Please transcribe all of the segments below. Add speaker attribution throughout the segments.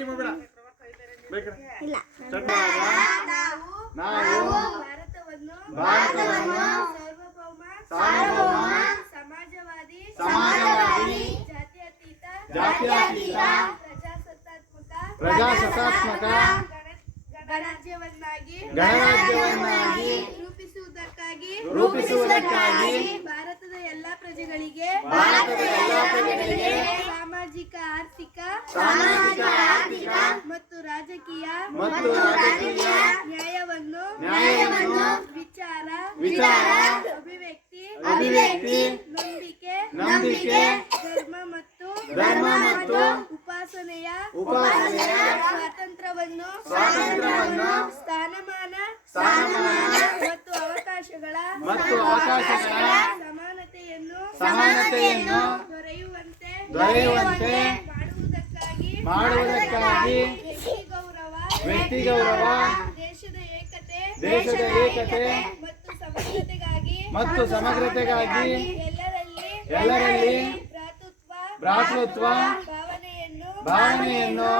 Speaker 1: ಗಲಾಟೆ ಮಾಡಬೇಡ.
Speaker 2: ಇಲ್ಲ.
Speaker 1: ನಾವು
Speaker 2: ಭಾರತವನ್ನು ಸಾರ್ವಭೌಮ ಸಮಾಜವಾದಿ
Speaker 1: ಸಮಾಜವಾದಿ
Speaker 2: ಜಾತ್ಯತೀತ
Speaker 1: ಜಾತ್ಯತೀತ
Speaker 2: ಪ್ರಜಾಸತ್ತಾತ್ಮಕ
Speaker 1: ಪ್ರಜಾಸತ್ತಾತ್ಮಕ
Speaker 2: ಗಣರಾಜ್ಯವನ್ನಾಗಿ
Speaker 1: ಗಣರಾಜ್ಯವನ್ನಾಗಿ
Speaker 2: ರೂಪಿಸುವುದಕ್ಕಾಗಿ
Speaker 1: ರೂಪಿಸುವುದಕ್ಕಾಗಿ
Speaker 2: ಭಾರತದ ಎಲ್ಲಾ ಪ್ರಜೆಗಳಿಗೆ
Speaker 1: ಭಾರತದ ಎಲ್ಲಾ ಪ್ರಜೆಗಳಿಗೆ
Speaker 2: ಸಾಮಾಜಿಕ ಆರ್ಥಿಕ ರಾಜಕೀಯ
Speaker 1: ಮತ್ತು ರಾಜಕೀಯ
Speaker 2: ನ್ಯಾಯವನ್ನು
Speaker 1: ನ್ಯಾಯವನ್ನು
Speaker 2: ವಿಚಾರ
Speaker 1: ವಿಚಾರ
Speaker 2: ಅಭಿವ್ಯಕ್ತಿ
Speaker 1: ಅಭಿವ್ಯಕ್ತಿ
Speaker 2: ನಂಬಿಕೆ
Speaker 1: ನಂಬಿಕೆ
Speaker 2: ಧರ್ಮ ಮತ್ತು
Speaker 1: ಧರ್ಮ ಮತ್ತು
Speaker 2: ಉಪಾಸನೆಯ
Speaker 1: ಉಪಾಸನೆಯ
Speaker 2: ಸ್ವಾತಂತ್ರ್ಯವನ್ನು
Speaker 1: ಸ್ವಾತಂತ್ರ್ಯವನ್ನು
Speaker 2: ಸ್ಥಾನಮಾನ
Speaker 1: ಸ್ಥಾನಮಾನ
Speaker 2: ಮತ್ತು ಅವಕಾಶಗಳ
Speaker 1: ಮತ್ತು ಅವಕಾಶಗಳ
Speaker 2: ಸಮಾನತೆಯನ್ನು
Speaker 1: ಸಮಾನತೆಯನ್ನು
Speaker 2: ದೊರೆಯುವಂತೆ
Speaker 1: ದೊರೆಯುವಂತೆ
Speaker 2: ಮಾಡುವುದಕ್ಕಾಗಿ
Speaker 1: ಮಾಡುವುದಕ್ಕಾಗಿ
Speaker 2: ವ್ಯಕ್ತಿ ಗೌರವ ದೇಶದ ಏಕತೆ
Speaker 1: ದೇಶದ ಏಕತೆ
Speaker 2: ಮತ್ತು ಸಮಗ್ರತೆಗಾಗಿ
Speaker 1: ಮತ್ತು ಸಮಗ್ರತೆಗಾಗಿ
Speaker 2: ಎಲ್ಲರಲ್ಲಿ
Speaker 1: ಎಲ್ಲರಲ್ಲಿ
Speaker 2: ಭ್ರಾತೃತ್ವ ಭಾವನೆಯನ್ನು
Speaker 1: ಭಾವನೆಯನ್ನು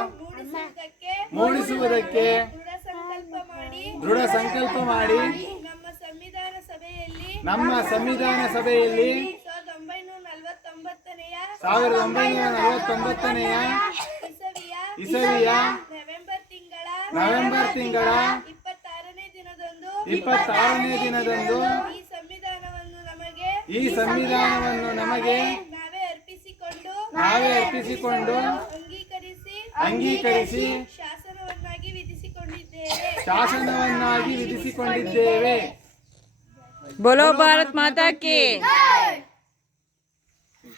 Speaker 2: ಮೂಡಿಸುವುದಕ್ಕೆ ದೃಢ ಸಂಕಲ್ಪ ಮಾಡಿ
Speaker 1: ದೃಢ ಸಂಕಲ್ಪ ಮಾಡಿ
Speaker 2: ನಮ್ಮ ಸಂವಿಧಾನ ಸಭೆಯಲ್ಲಿ
Speaker 1: ನಮ್ಮ ಸಂವಿಧಾನ ಸಭೆಯಲ್ಲಿ
Speaker 2: ಸಾವಿರದ ಒಂಬೈನೂರ ನಲವತ್ತೊಂಬತ್ತನೆಯ ಇಸವಿಯ
Speaker 1: ನವೆಂಬರ್ ತಿಂಗಳ
Speaker 2: ಇಪ್ಪತ್ತಾರನೇ ದಿನದಂದು
Speaker 1: ಇಪ್ಪತ್ತಾರನೇ ದಿನದಂದು
Speaker 2: ಈ ಸಂವಿಧಾನವನ್ನು ನಮಗೆ
Speaker 1: ಈ ಸಂವಿಧಾನವನ್ನು ನಮಗೆ
Speaker 2: ನಾವೇ ಅರ್ಪಿಸಿಕೊಂಡು
Speaker 1: ನಾವೇ ಅರ್ಪಿಸಿಕೊಂಡು
Speaker 2: ಅಂಗೀಕರಿಸಿ
Speaker 1: ಅಂಗೀಕರಿಸಿ
Speaker 2: ಶಾಸನವನ್ನಾಗಿ ವಿಧಿಸಿಕೊಂಡಿದ್ದೇವೆ
Speaker 1: ಶಾಸನವನ್ನಾಗಿ ವಿಧಿಸಿಕೊಂಡಿದ್ದೇವೆ
Speaker 3: बोलो भारत माता की